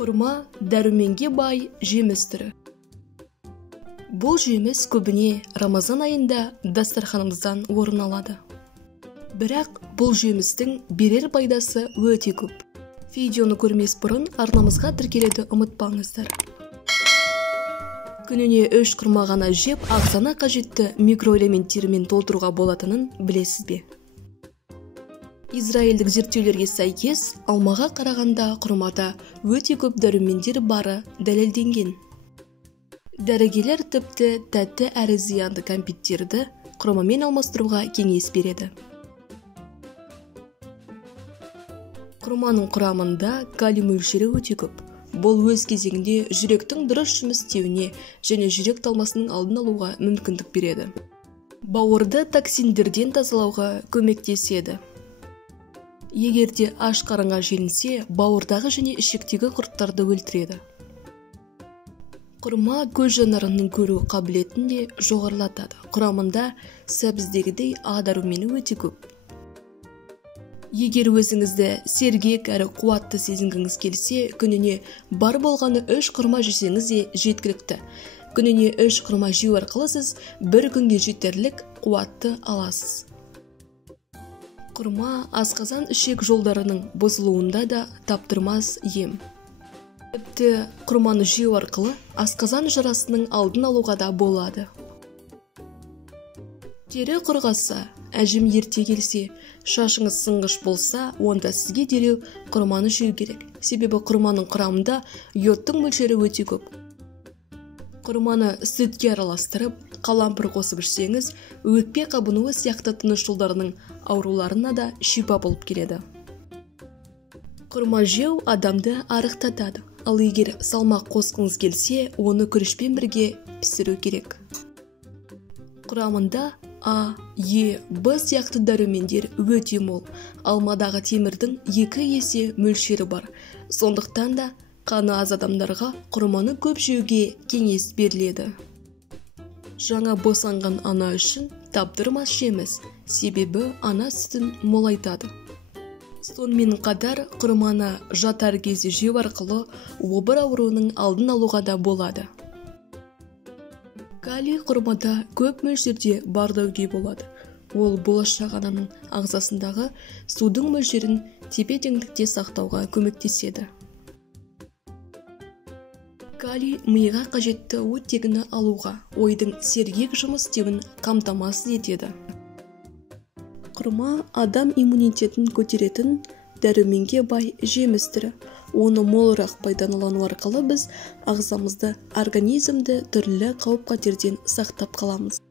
Құрма дәруменге бай жеміс түрі. Бұл жеміс көбіне Рамазан айында дастарханымыздан орын алады. Бірақ бұл жемістің берер пайдасы өте көп. Видеоны көрмес бұрын арнамызға тіркелуді ұмытпаңыздар. Күніне 3 құрма ғана жеп, ағзана қажетті микроэлементтерімен толтыруға болатынын білесіз бе? Израильдік зерттеулерге сәйкес, алмаға қарағанда құрмада өте көп дәрумендер бары дәлелденген. Дәрігерлер тіпті тәтті әрі зиянды кәмпиттерді құрмамен алмастыруға кеңес береді. Құрманың құрамында калий мөлшері өте көп. Бұл өз кезегінде жүректің дұрыс жұмыс істеуіне және жүрек талмасының алдын алуға мүмкіндік береді. Бауырды токсиндерден тазалауға көмектеседі. Егерде аш қарынға желінсе, бауырдағы және ішектегі құрттарды өлтіреді. Құрма көз жанарының көру қабілетін де жоғарылатады. Құрамында сәбіздегідей А дәрумені өте көп. Егер өзіңізді сергек әрі қуатты сезінгіңіз келсе, күніне бар болғаны 3 құрма жесеңіз де жеткілікті. Күніне 3 құрма жеу арқылы сіз бір күнге жетерлік қуатты аласыз. Құрма асқазан ішек жолдарының бұзылуында да таптырмас ем. Тіпті құрманы жеу арқылы асқазан жарасының алдын алуға да болады. Тері құрғаса, әжім ерте келсе, шашыңыз сынғыш болса, онда сізге дереу құрманы жеу керек. Себебі құрманың құрамында йодтың мөлшері өте көп. Құрманы сүтке араластырып, қалампыр қосып ішсеңіз, өкпе қабынуы сияқты тыныс жолдарының ауруларына да шипа болып келеді. Құрма жеу адамды арықтатады. Ал егер салмақ қосқыңыз келсе, оны күрішпен бірге пісіру керек. Құрамында А, Е, Б сияқты дәрумендер өте мол. Алмадағы темірдің 2 есе мөлшері бар. Сондықтан да қаны аз адамдарға құрманы көп жеуге кеңес беріледі. Жаңа босанған ана үшін таптырмас жеміс, себебі ана сүтін молайтады. Сонымен қатар құрманы жатар кезде жеу арқылы обыр ауруының алдын алуға да болады. Калий құрмада көп мөлшерде бар деуге болады. Ол болашақ ананың ағзасындағы судың мөлшерін тепе-теңдікте сақтауға көмектеседі. Калий миға қажетті оттегіні алуға, ойдың сергек жұмыс істеуін қамтамасыз етеді. Құрма адам иммунитетін көтеретін дәруменге бай жеміс түрі. Оны молырақ пайдалану арқылы біз ағзамызды, организмді түрлі қауіп-қатерден сақтап қаламыз.